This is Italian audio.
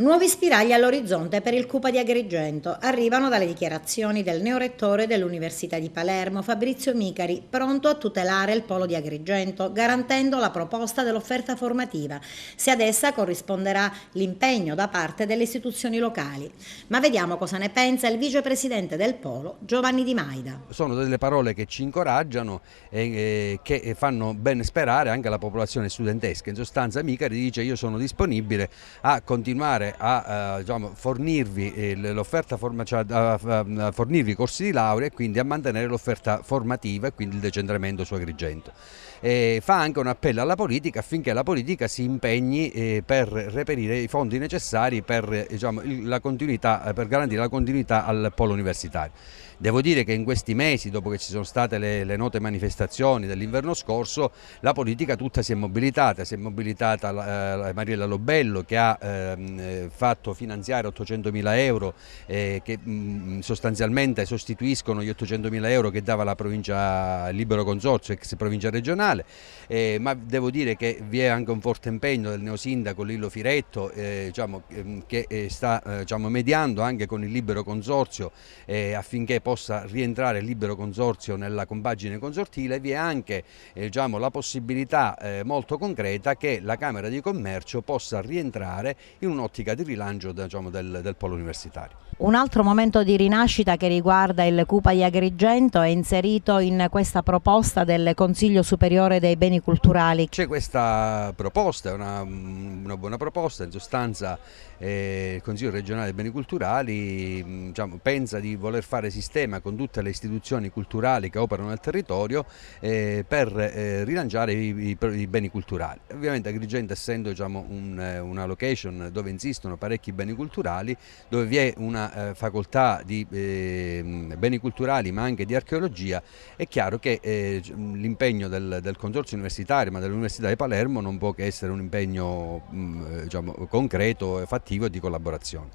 Nuovi spiragli all'orizzonte per il Cupa di Agrigento arrivano dalle dichiarazioni del neorettore dell'Università di Palermo, Fabrizio Micari, pronto a tutelare il polo di Agrigento, garantendo la proposta dell'offerta formativa, se ad essa corrisponderà l'impegno da parte delle istituzioni locali. Ma vediamo cosa ne pensa il vicepresidente del polo, Giovanni Di Maida. Sono delle parole che ci incoraggiano e che fanno ben sperare anche alla popolazione studentesca. In sostanza Micari dice: io sono disponibile a continuare a diciamo, fornirvi l'offerta cioè, a fornirvi corsi di laurea e quindi a mantenere l'offerta formativa e quindi il decentramento su Agrigento. Fa anche un appello alla politica affinché la politica si impegni per reperire i fondi necessari per, diciamo, per garantire la continuità al polo universitario. Devo dire che in questi mesi, dopo che ci sono state le note manifestazioni dell'inverno scorso, la politica tutta si è mobilitata Mariella Lobello, che ha fatto finanziare 800.000 euro che sostanzialmente sostituiscono gli 800.000 euro che dava la provincia, il libero consorzio, ex provincia regionale, ma devo dire che vi è anche un forte impegno del neosindaco Lillo Firetto, diciamo, che sta diciamo, mediando anche con il libero consorzio affinché possa rientrare il libero consorzio nella compagine consortile. Vi è anche diciamo, la possibilità molto concreta che la Camera di Commercio possa rientrare in un'ottica di rilancio diciamo, del polo universitario. Un altro momento di rinascita che riguarda il Cupa di Agrigento è inserito in questa proposta del Consiglio Superiore dei Beni Culturali. C'è questa proposta, è una buona proposta, in sostanza il Consiglio regionale dei beni culturali diciamo, pensa di voler fare sistema con tutte le istituzioni culturali che operano nel territorio per rilanciare i beni culturali. Ovviamente Agrigento, essendo diciamo, una location dove insistono parecchi beni culturali, dove vi è una facoltà di beni culturali ma anche di archeologia, è chiaro che l'impegno del consorzio universitario, ma dell'Università di Palermo, non può che essere un impegno diciamo, concreto, fattivo e di collaborazione.